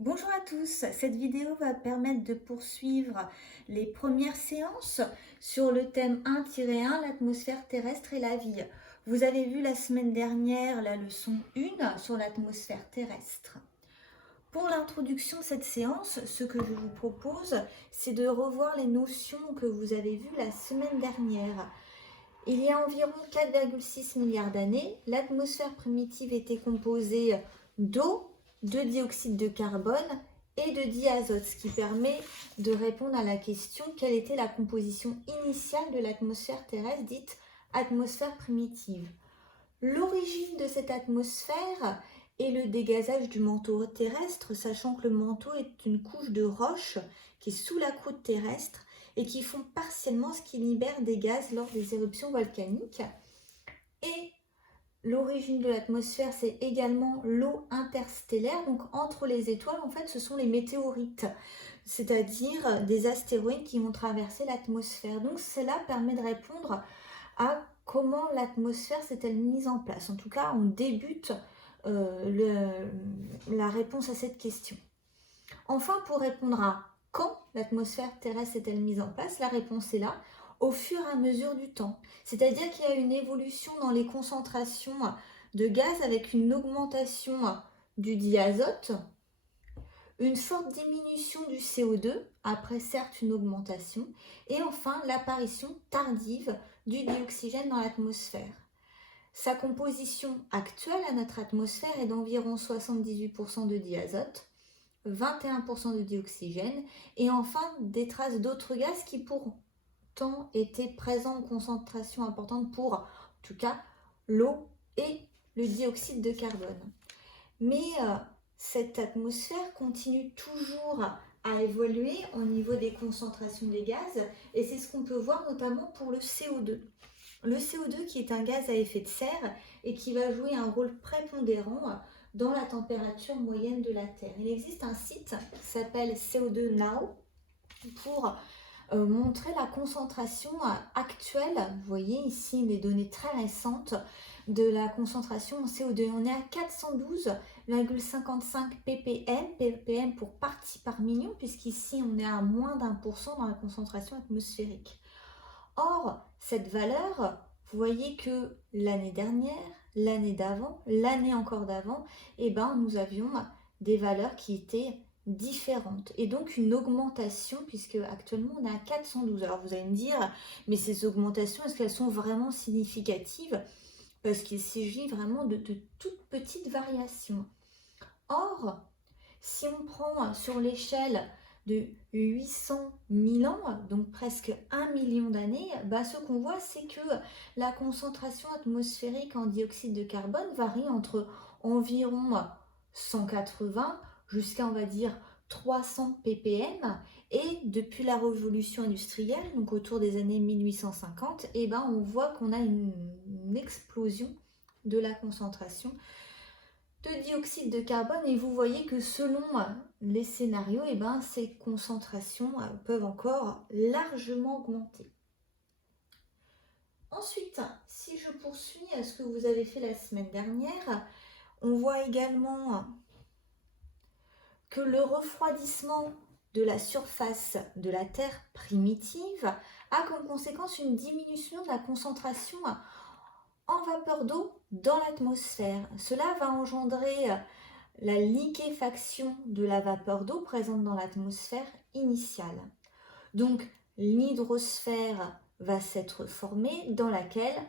Bonjour à tous, cette vidéo va permettre de poursuivre les premières séances sur le thème 1-1, l'atmosphère terrestre et la vie. Vous avez vu la semaine dernière la leçon 1 sur l'atmosphère terrestre. Pour l'introduction de cette séance, ce que je vous propose, c'est de revoir les notions que vous avez vues la semaine dernière. Il y a environ 4,6 milliards d'années, l'atmosphère primitive était composée d'eau, de dioxyde de carbone et de diazote, ce qui permet de répondre à la question quelle était la composition initiale de l'atmosphère terrestre dite atmosphère primitive. L'origine de cette atmosphère est le dégazage du manteau terrestre, sachant que le manteau est une couche de roche qui est sous la croûte terrestre et qui font partiellement ce qui libère des gaz lors des éruptions volcaniques. Et l'origine de l'atmosphère, c'est également l'eau interstellaire, donc entre les étoiles, en fait, ce sont les météorites, c'est-à-dire des astéroïdes qui vont traverser l'atmosphère. Donc cela permet de répondre à comment l'atmosphère s'est-elle mise en place. En tout cas, on débute la réponse à cette question. Enfin, pour répondre à quand l'atmosphère terrestre s'est-elle mise en place, la réponse est là, au fur et à mesure du temps. C'est-à-dire qu'il y a une évolution dans les concentrations de gaz avec une augmentation du diazote, une forte diminution du CO2, après certes une augmentation, et enfin l'apparition tardive du dioxygène dans l'atmosphère. Sa composition actuelle à notre atmosphère est d'environ 78% de diazote, 21% de dioxygène et enfin des traces d'autres gaz qui pourtant étaient présents en concentration importante pour, en tout cas, l'eau et le dioxyde de carbone. Mais cette atmosphère continue toujours à évoluer au niveau des concentrations des gaz et c'est ce qu'on peut voir notamment pour le CO2. Le CO2 qui est un gaz à effet de serre et qui va jouer un rôle prépondérant dans la température moyenne de la Terre. Il existe un site qui s'appelle CO2 Now pour montrer la concentration actuelle. Vous voyez ici les données très récentes de la concentration en CO2. On est à 412,55 ppm, ppm pour partie par million, puisqu'ici on est à moins d'1% dans la concentration atmosphérique. Or, cette valeur, vous voyez que l'année dernière, l'année d'avant, l'année encore d'avant, nous avions des valeurs qui étaient différentes et donc une augmentation puisque actuellement on est à 412. Alors vous allez me dire, mais ces augmentations, est-ce qu'elles sont vraiment significatives? Parce qu'il s'agit vraiment de toutes petites variations. Or, si on prend sur l'échelle de 800 000 ans, donc presque 1 million d'années, ce qu'on voit, c'est que la concentration atmosphérique en dioxyde de carbone varie entre environ 180 jusqu'à, on va dire, 300 ppm. Et depuis la révolution industrielle, donc autour des années 1850, on voit qu'on a une explosion de la concentration de dioxyde de carbone et vous voyez que selon les scénarios, ces concentrations peuvent encore largement augmenter. Ensuite, si je poursuis à ce que vous avez fait la semaine dernière, on voit également que le refroidissement de la surface de la Terre primitive a comme conséquence une diminution de la concentration en vapeur d'eau dans l'atmosphère. Cela va engendrer la liquéfaction de la vapeur d'eau présente dans l'atmosphère initiale. Donc l'hydrosphère va s'être formée dans laquelle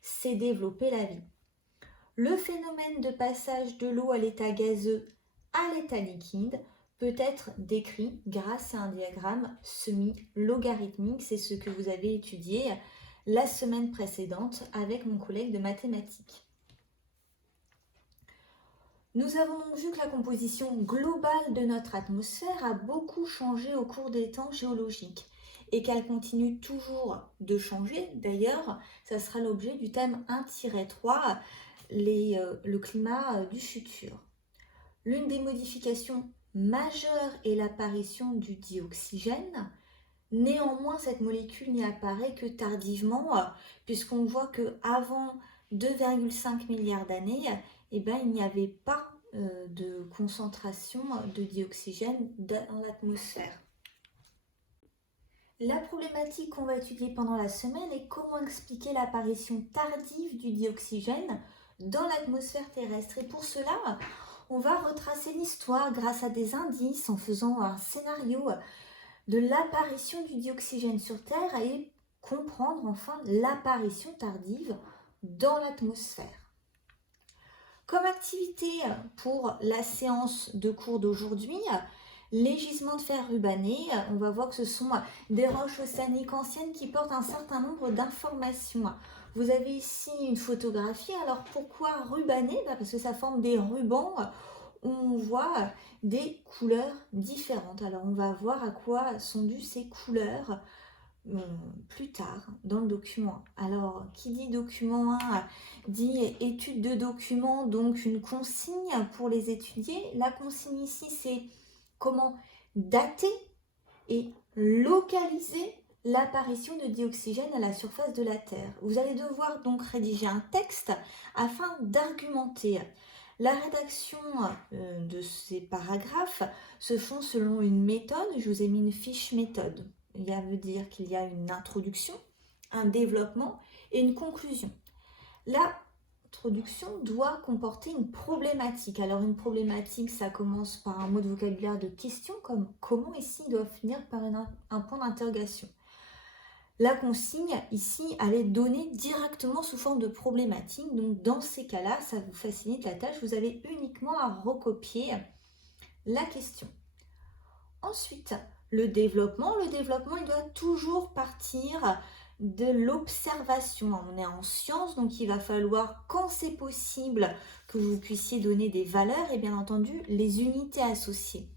s'est développée la vie. Le phénomène de passage de l'eau à l'état gazeux à l'état liquide peut être décrit grâce à un diagramme semi-logarithmique. C'est ce que vous avez étudié la semaine précédente avec mon collègue de mathématiques. Nous avons donc vu que la composition globale de notre atmosphère a beaucoup changé au cours des temps géologiques et qu'elle continue toujours de changer. D'ailleurs, ça sera l'objet du thème 1-3, le climat du futur. L'une des modifications majeures est l'apparition du dioxygène. Néanmoins, cette molécule n'y apparaît que tardivement, puisqu'on voit qu'avant 2,5 milliards d'années, il n'y avait pas de concentration de dioxygène dans l'atmosphère. La problématique qu'on va étudier pendant la semaine est comment expliquer l'apparition tardive du dioxygène dans l'atmosphère terrestre. Et pour cela, on va retracer l'histoire grâce à des indices en faisant un scénario de l'apparition du dioxygène sur Terre et comprendre enfin l'apparition tardive dans l'atmosphère. Comme activité pour la séance de cours d'aujourd'hui, les gisements de fer rubanés, on va voir que ce sont des roches océaniques anciennes qui portent un certain nombre d'informations. Vous avez ici une photographie. Alors pourquoi rubanés? Parce que ça forme des rubans où on voit des couleurs différentes. Alors on va voir à quoi sont dues ces couleurs plus tard dans le document 1. Alors qui dit document 1 dit étude de documents, donc une consigne pour les étudier. La consigne ici c'est comment dater et localiser l'apparition de dioxygène à la surface de la Terre. Vous allez devoir donc rédiger un texte afin d'argumenter. La rédaction de ces paragraphes se font selon une méthode. Je vous ai mis une fiche méthode. Il veut dire qu'il y a une introduction, un développement et une conclusion. L'introduction doit comporter une problématique. Alors une problématique, ça commence par un mot de vocabulaire de question comme comment ici doit finir par un point d'interrogation. La consigne ici, elle est donnée directement sous forme de problématique. Donc dans ces cas-là, ça vous facilite la tâche. Vous avez uniquement à recopier la question. Ensuite, le développement, il doit toujours partir de l'observation. On est en science, donc il va falloir, quand c'est possible, que vous puissiez donner des valeurs et bien entendu les unités associées.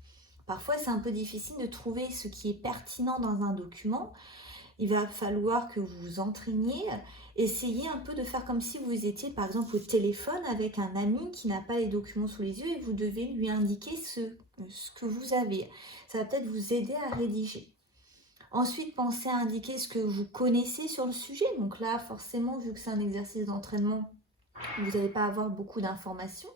Parfois, c'est un peu difficile de trouver ce qui est pertinent dans un document. Il va falloir que vous vous entraîniez, essayez un peu de faire comme si vous étiez par exemple au téléphone avec un ami qui n'a pas les documents sous les yeux et vous devez lui indiquer ce que vous avez. Ça va peut-être vous aider à rédiger. Ensuite, pensez à indiquer ce que vous connaissez sur le sujet. Donc là, forcément, vu que c'est un exercice d'entraînement, vous n'allez pas avoir beaucoup d'informations.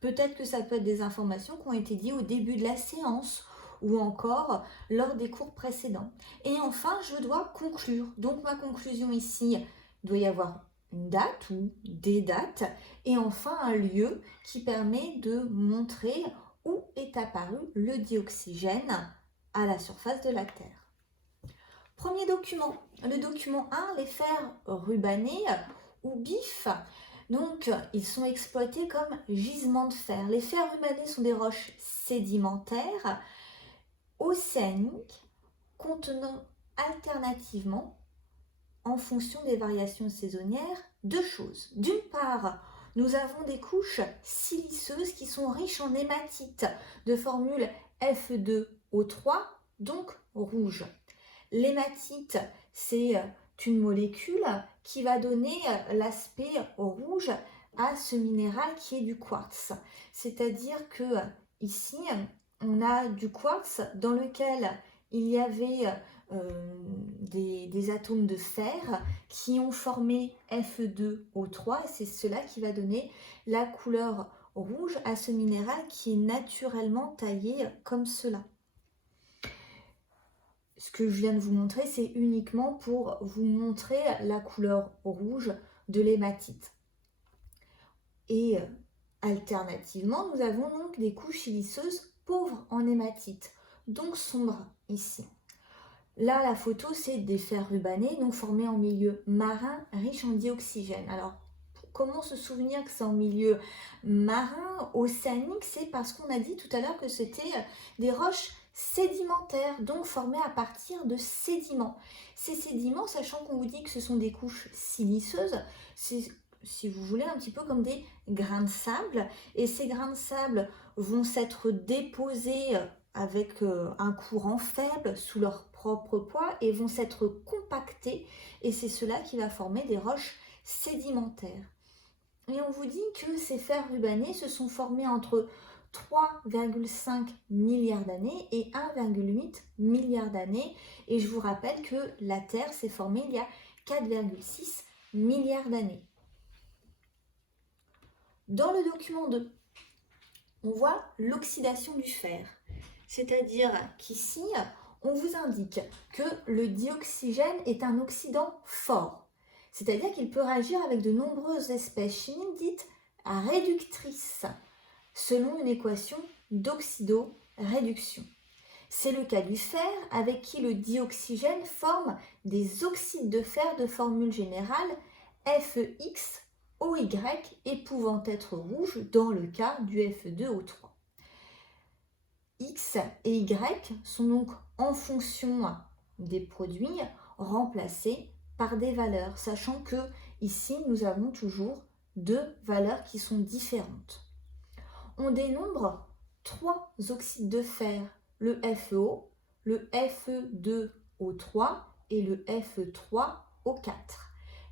Peut-être que ça peut être des informations qui ont été dites au début de la séance ou encore lors des cours précédents. Et enfin, je dois conclure. Donc ma conclusion ici, il doit y avoir une date ou des dates et enfin un lieu qui permet de montrer où est apparu le dioxygène à la surface de la Terre. Premier document, le document 1, les fers rubanés ou BIF. Donc, ils sont exploités comme gisements de fer. Les fers rubanés sont des roches sédimentaires océaniques contenant alternativement, en fonction des variations saisonnières, deux choses. D'une part, nous avons des couches siliceuses qui sont riches en hématite de formule Fe2O3, donc rouge. L'hématite, c'est une molécule qui va donner l'aspect rouge à ce minéral qui est du quartz. C'est-à-dire que ici, on a du quartz dans lequel il y avait des atomes de fer qui ont formé Fe2O3 et c'est cela qui va donner la couleur rouge à ce minéral qui est naturellement taillé comme cela. Ce que je viens de vous montrer, c'est uniquement pour vous montrer la couleur rouge de l'hématite. Et alternativement, nous avons donc des couches siliceuses pauvres en hématite, donc sombres ici. Là, la photo, c'est des fers rubanés, donc formés en milieu marin, riche en dioxygène. Alors, comment se souvenir que c'est en milieu marin, océanique? C'est parce qu'on a dit tout à l'heure que c'était des roches sédimentaires, donc formées à partir de sédiments. Ces sédiments, sachant qu'on vous dit que ce sont des couches siliceuses, c'est, si vous voulez, un petit peu comme des grains de sable. Et ces grains de sable vont s'être déposés avec un courant faible sous leur propre poids et vont s'être compactés. Et c'est cela qui va former des roches sédimentaires. Et on vous dit que ces fers rubanés se sont formés entre 3,5 milliards d'années et 1,8 milliard d'années. Et je vous rappelle que la Terre s'est formée il y a 4,6 milliards d'années. Dans le document 2, on voit l'oxydation du fer. C'est-à-dire qu'ici, on vous indique que le dioxygène est un oxydant fort. C'est-à-dire qu'il peut réagir avec de nombreuses espèces chimiques dites réductrices, selon une équation d'oxydoréduction. C'est le cas du fer, avec qui le dioxygène forme des oxydes de fer de formule générale FeX, OY et pouvant être rouge dans le cas du Fe2O3. X et Y sont donc en fonction des produits remplacés par des valeurs, sachant que ici nous avons toujours deux valeurs qui sont différentes. On dénombre trois oxydes de fer, le FeO, le Fe2O3 et le Fe3O4.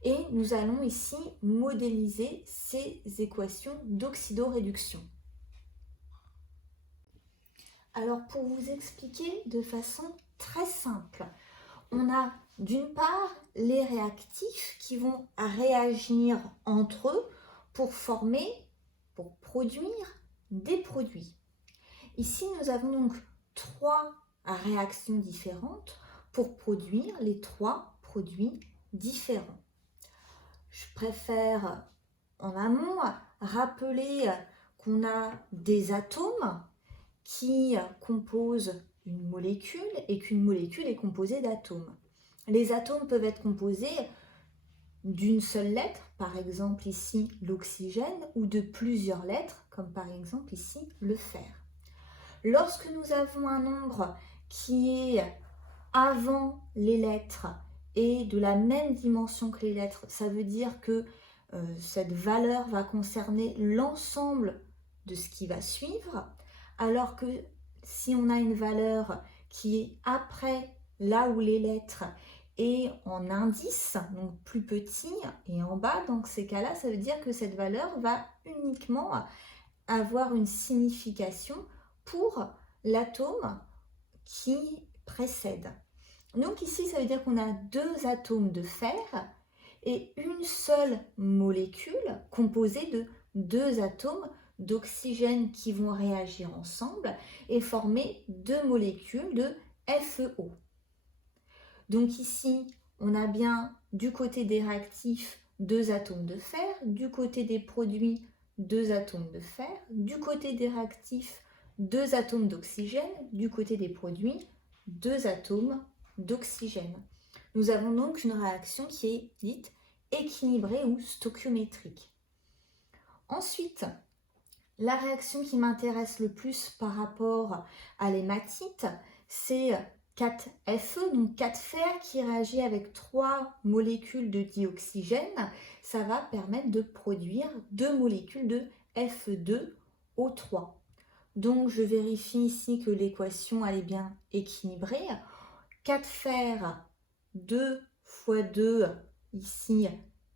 Et nous allons ici modéliser ces équations d'oxydoréduction. Alors pour vous expliquer de façon très simple, on a d'une part les réactifs qui vont réagir entre eux pour produire des produits. Ici, nous avons donc trois réactions différentes pour produire les trois produits différents. Je préfère en amont rappeler qu'on a des atomes qui composent une molécule et qu'une molécule est composée d'atomes. Les atomes peuvent être composés d'une seule lettre, par exemple ici l'oxygène, ou de plusieurs lettres, comme par exemple ici le fer. Lorsque nous avons un nombre qui est avant les lettres et de la même dimension que les lettres, ça veut dire que cette valeur va concerner l'ensemble de ce qui va suivre, alors que si on a une valeur qui est après là où les lettres et en indice, donc plus petit, et en bas, dans ces cas-là, ça veut dire que cette valeur va uniquement avoir une signification pour l'atome qui précède. Donc ici, ça veut dire qu'on a deux atomes de fer et une seule molécule composée de deux atomes d'oxygène qui vont réagir ensemble et former deux molécules de FeO. Donc ici, on a bien du côté des réactifs deux atomes de fer, du côté des produits deux atomes de fer, du côté des réactifs deux atomes d'oxygène, du côté des produits deux atomes d'oxygène. Nous avons donc une réaction qui est dite équilibrée ou stoichiométrique. Ensuite, la réaction qui m'intéresse le plus par rapport à l'hématite, c'est 4Fe, donc 4 fer qui réagit avec 3 molécules de dioxygène. Ça va permettre de produire 2 molécules de Fe2O3. Donc je vérifie ici que l'équation elle est bien équilibrée. 4 fer, 2 fois 2, ici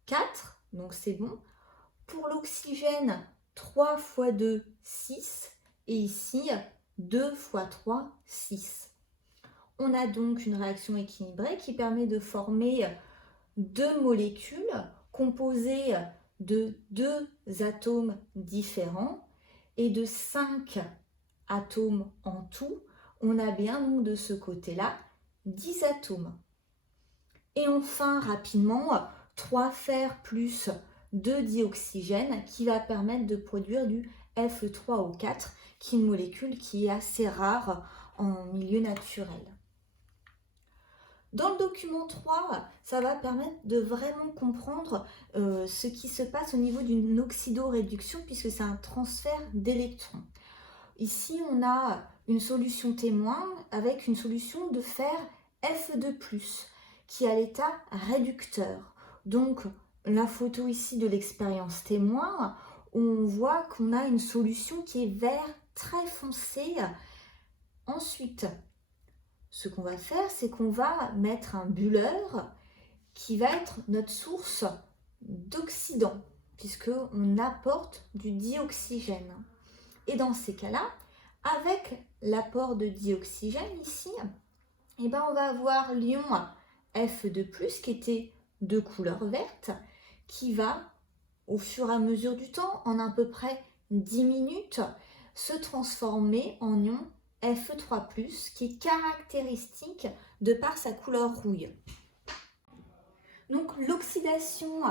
4, donc c'est bon. Pour l'oxygène, 3 fois 2, 6, et ici 2 fois 3, 6. On a donc une réaction équilibrée qui permet de former deux molécules composées de deux atomes différents et de 5 atomes en tout. On a bien donc de ce côté-là 10 atomes. Et enfin, rapidement, 3 fer plus 2 dioxygène qui va permettre de produire du Fe3O4, qui est une molécule qui est assez rare en milieu naturel. Dans le document 3, ça va permettre de vraiment comprendre ce qui se passe au niveau d'une oxydoréduction puisque c'est un transfert d'électrons. Ici, on a une solution témoin avec une solution de fer Fe2+, qui est à l'état réducteur. Donc, la photo ici de l'expérience témoin, on voit qu'on a une solution qui est vert très foncé. Ensuite, ce qu'on va faire, c'est qu'on va mettre un bulleur qui va être notre source d'oxydant, puisqu'on apporte du dioxygène. Et dans ces cas-là, avec l'apport de dioxygène ici, on va avoir l'ion Fe2+, qui était de couleur verte, qui va, au fur et à mesure du temps, en à peu près 10 minutes, se transformer en ion Fe3+, qui est caractéristique de par sa couleur rouille. Donc l'oxydation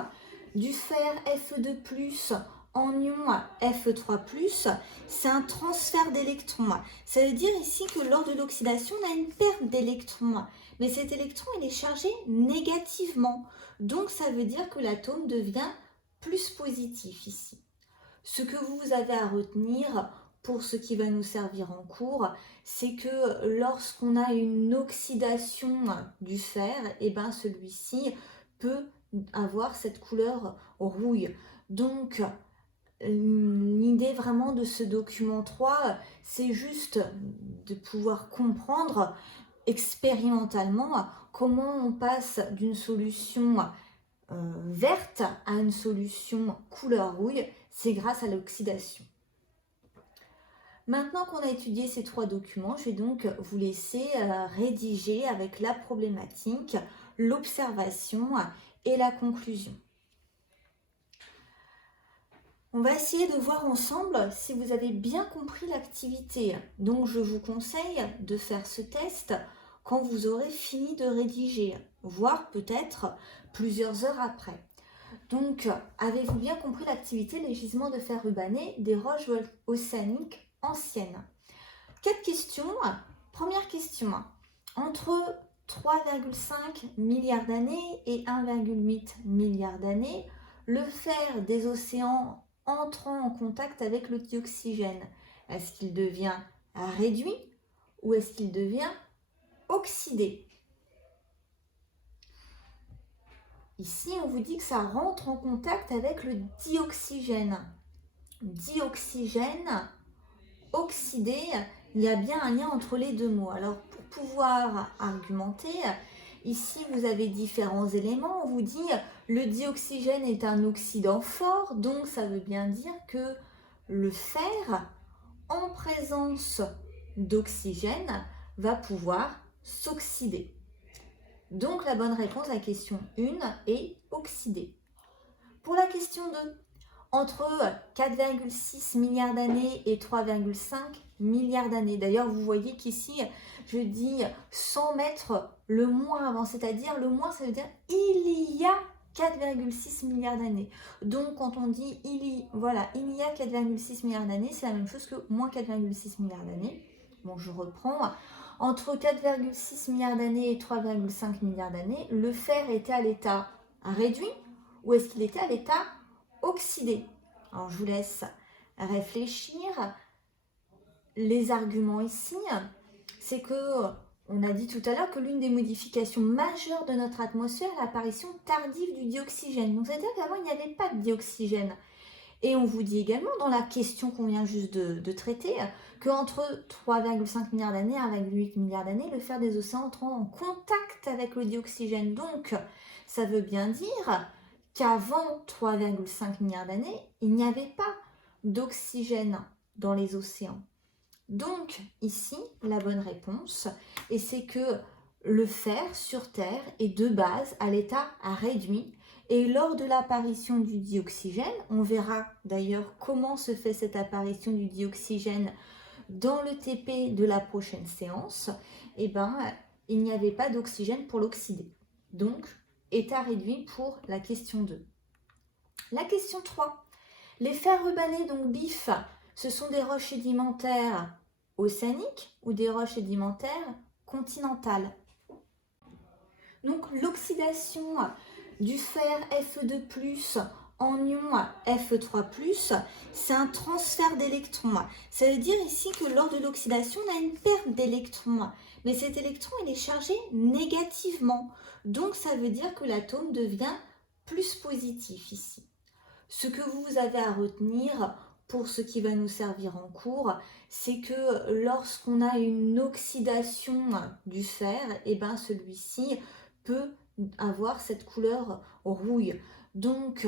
du fer Fe2+, en ion Fe3+, c'est un transfert d'électrons. Ça veut dire ici que lors de l'oxydation, on a une perte d'électrons. Mais cet électron, il est chargé négativement. Donc ça veut dire que l'atome devient plus positif ici. Ce que vous avez à retenir pour ce qui va nous servir en cours, c'est que lorsqu'on a une oxydation du fer, et ben celui-ci peut avoir cette couleur rouille. Donc, l'idée vraiment de ce document 3, c'est juste de pouvoir comprendre expérimentalement comment on passe d'une solution verte à une solution couleur rouille. C'est grâce à l'oxydation. Maintenant qu'on a étudié ces 3 documents, je vais donc vous laisser rédiger avec la problématique, l'observation et la conclusion. On va essayer de voir ensemble si vous avez bien compris l'activité. Donc je vous conseille de faire ce test quand vous aurez fini de rédiger, voire peut-être plusieurs heures après. Donc, avez-vous bien compris l'activité, les gisements de fer rubané des roches océaniques anciennes? 4 questions. Première question. Entre 3,5 milliards d'années et 1,8 milliard d'années, le fer des océans entrant en contact avec le dioxygène, est-ce qu'il devient réduit ou est-ce qu'il devient oxydé? Ici, on vous dit que ça rentre en contact avec le dioxygène. Dioxygène, oxydé, il y a bien un lien entre les deux mots. Alors, pour pouvoir argumenter, ici, vous avez différents éléments. On vous dit le dioxygène est un oxydant fort, donc ça veut bien dire que le fer, en présence d'oxygène, va pouvoir s'oxyder. Donc la bonne réponse à la question 1 est oxydé. Pour la question 2, entre 4,6 milliards d'années et 3,5 milliards d'années. D'ailleurs, vous voyez qu'ici, je dis sans mettre le moins avant, c'est-à-dire le moins, ça veut dire il y a 4,6 milliards d'années. Donc quand on dit il y a 4,6 milliards d'années, c'est la même chose que moins 4,6 milliards d'années. Bon, je reprends. Entre 4,6 milliards d'années et 3,5 milliards d'années, le fer était à l'état réduit ou est-ce qu'il était à l'état oxydé? Alors, je vous laisse réfléchir. Les arguments ici, c'est que on a dit tout à l'heure que l'une des modifications majeures de notre atmosphère est l'apparition tardive du dioxygène. Donc, c'est-à-dire qu'avant, il n'y avait pas de dioxygène. Et on vous dit également, dans la question qu'on vient juste de traiter, qu'entre 3,5 milliards d'années et 1,8 milliard d'années, le fer des océans entrant en contact avec le dioxygène. Donc, ça veut bien dire qu'avant 3,5 milliards d'années, il n'y avait pas d'oxygène dans les océans. Donc, ici, la bonne réponse, et c'est que le fer sur Terre est de base à l'état réduit. Et lors de l'apparition du dioxygène, on verra d'ailleurs comment se fait cette apparition du dioxygène dans le TP de la prochaine séance, il n'y avait pas d'oxygène pour l'oxyder. Donc, état réduit pour la question 2. La question 3. Les fers rubanés, donc BIF, ce sont des roches sédimentaires océaniques ou des roches sédimentaires continentales. Donc, l'oxydation du fer Fe2+, en ion Fe3+, c'est un transfert d'électrons. Ça veut dire ici que lors de l'oxydation, on a une perte d'électrons. Mais cet électron, il est chargé négativement. Donc, ça veut dire que l'atome devient plus positif ici. Ce que vous avez à retenir pour ce qui va nous servir en cours, c'est que lorsqu'on a une oxydation du fer, celui-ci peut avoir cette couleur rouille. Donc,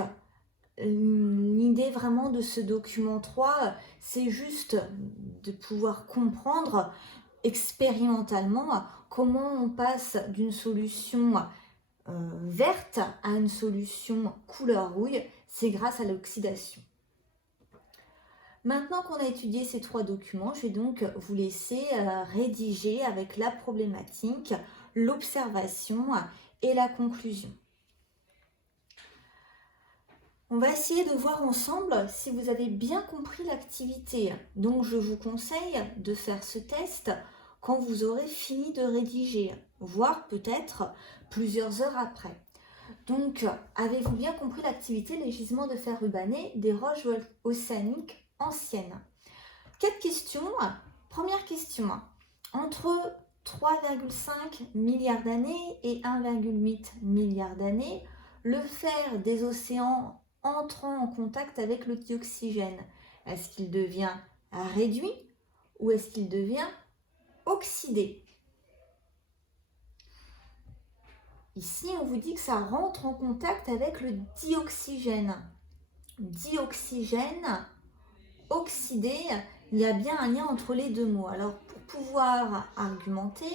l'idée vraiment de ce document 3, c'est juste de pouvoir comprendre expérimentalement comment on passe d'une solution verte à une solution couleur rouille. C'est grâce à l'oxydation. Maintenant qu'on a étudié ces 3 documents, je vais donc vous laisser rédiger avec la problématique, l'observation et la conclusion. On va essayer de voir ensemble si vous avez bien compris l'activité. Donc je vous conseille de faire ce test quand vous aurez fini de rédiger, voire peut-être plusieurs heures après. Donc, avez-vous bien compris l'activité, les gisements de fer rubané des roches océaniques anciennes? 4 questions. Première question. Entre 3,5 milliards d'années et 1,8 milliard d'années, le fer des océans entrant en contact avec le dioxygène, est-ce qu'il devient réduit ou est-ce qu'il devient oxydé? Ici, on vous dit que ça rentre en contact avec le dioxygène. Dioxygène, oxydé, il y a bien un lien entre les deux mots. Alors, pour pouvoir argumenter,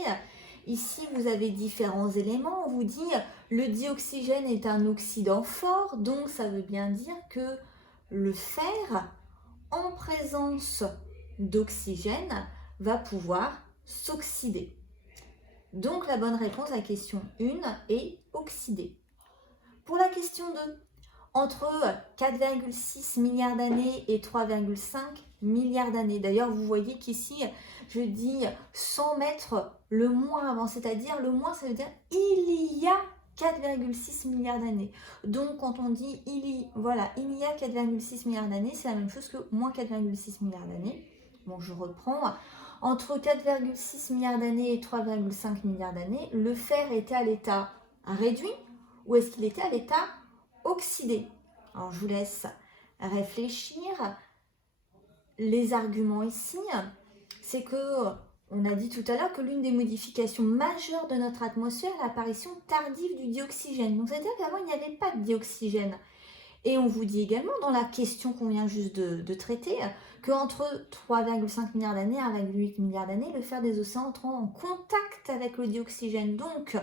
ici, vous avez différents éléments. On vous dit le dioxygène est un oxydant fort, donc ça veut bien dire que le fer, en présence d'oxygène, va pouvoir s'oxyder. Donc la bonne réponse à la question 1 est oxydé. Pour la question 2, entre 4,6 milliards d'années et 3,5 milliards d'années. D'ailleurs, vous voyez qu'ici, je dis sans mettre le moins avant, c'est-à-dire le moins, ça veut dire il y a 4,6 milliards d'années. Donc, quand on dit il y a 4,6 milliards d'années, c'est la même chose que moins 4,6 milliards d'années. Bon, je reprends. Entre 4,6 milliards d'années et 3,5 milliards d'années, le fer était à l'état réduit ou est-ce qu'il était à l'état oxydé? Alors, je vous laisse réfléchir. Les arguments ici, c'est que on a dit tout à l'heure que l'une des modifications majeures de notre atmosphère est l'apparition tardive du dioxygène. Donc, c'est-à-dire qu'avant, il n'y avait pas de dioxygène. Et on vous dit également dans la question qu'on vient juste de traiter qu'entre 3,5 milliards d'années et 1,8 milliard d'années, le fer des océans entre en contact avec le dioxygène. Donc,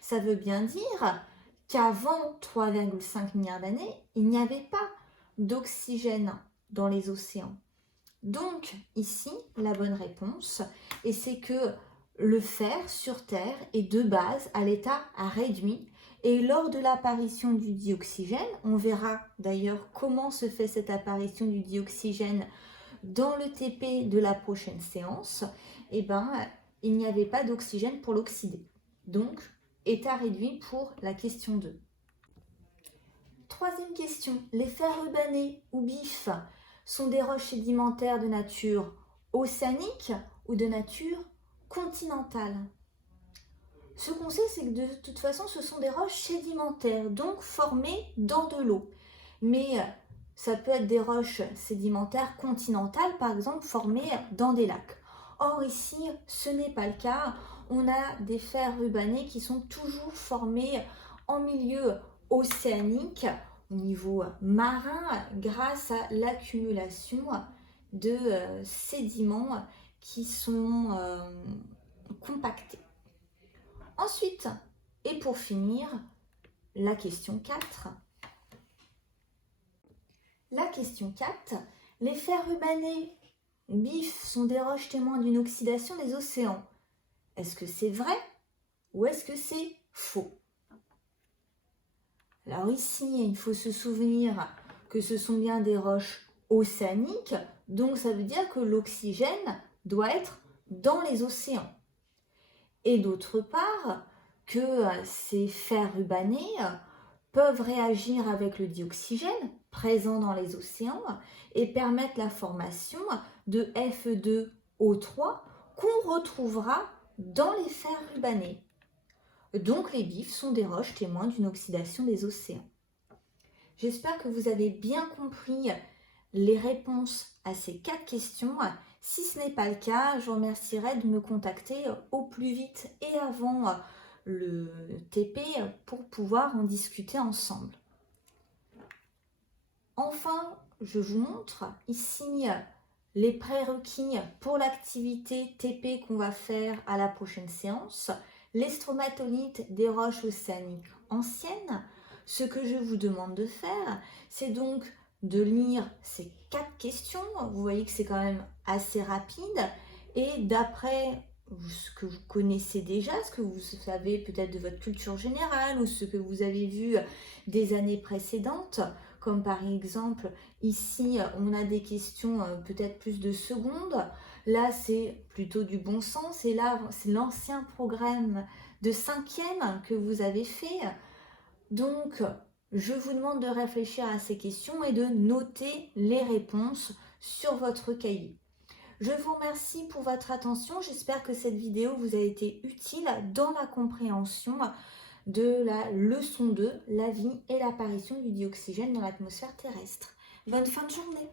ça veut bien dire qu'avant 3,5 milliards d'années, il n'y avait pas d'oxygène dans les océans. Donc, ici, la bonne réponse, et c'est que le fer sur Terre est de base à l'état réduit. Et lors de l'apparition du dioxygène, on verra d'ailleurs comment se fait cette apparition du dioxygène dans le TP de la prochaine séance, il n'y avait pas d'oxygène pour l'oxyder. Donc, état réduit pour la question 2. Troisième question. Les fers rubanés ou bifs sont des roches sédimentaires de nature océanique ou de nature continentale? Ce qu'on sait, c'est que de toute façon, ce sont des roches sédimentaires, donc formées dans de l'eau. Mais ça peut être des roches sédimentaires continentales, par exemple, formées dans des lacs. Or, ici, ce n'est pas le cas. On a des fers rubanés qui sont toujours formés en milieu océanique, au niveau marin, grâce à l'accumulation de sédiments qui sont compactés. Ensuite, et pour finir, la question 4. La question 4. Les fers rubanés bifs sont des roches témoins d'une oxydation des océans. Est-ce que c'est vrai ou est-ce que c'est faux? Alors ici, il faut se souvenir que ce sont bien des roches océaniques, donc ça veut dire que l'oxygène doit être dans les océans. Et d'autre part, que ces fers rubanés peuvent réagir avec le dioxygène présent dans les océans et permettre la formation de Fe2O3 qu'on retrouvera dans les fers rubanés. Donc les bifs sont des roches témoins d'une oxydation des océans. J'espère que vous avez bien compris les réponses à ces 4 questions. Si ce n'est pas le cas, je vous remercierai de me contacter au plus vite et avant le TP pour pouvoir en discuter ensemble. Enfin, je vous montre ici les prérequis pour l'activité TP qu'on va faire à la prochaine séance. Les stromatolites des roches océaniques anciennes. Ce que je vous demande de faire, c'est donc de lire ces 4 questions. Vous voyez que c'est quand même assez rapide. Et d'après ce que vous connaissez déjà, ce que vous savez peut-être de votre culture générale ou ce que vous avez vu des années précédentes, comme par exemple ici on a des questions peut-être plus de seconde, là c'est plutôt du bon sens et là c'est l'ancien programme de 5e que vous avez fait. Donc je vous demande de réfléchir à ces questions et de noter les réponses sur votre cahier. Je vous remercie pour votre attention. J'espère que cette vidéo vous a été utile dans la compréhension de la leçon 2, la vie et l'apparition du dioxygène dans l'atmosphère terrestre. Bonne fin de journée!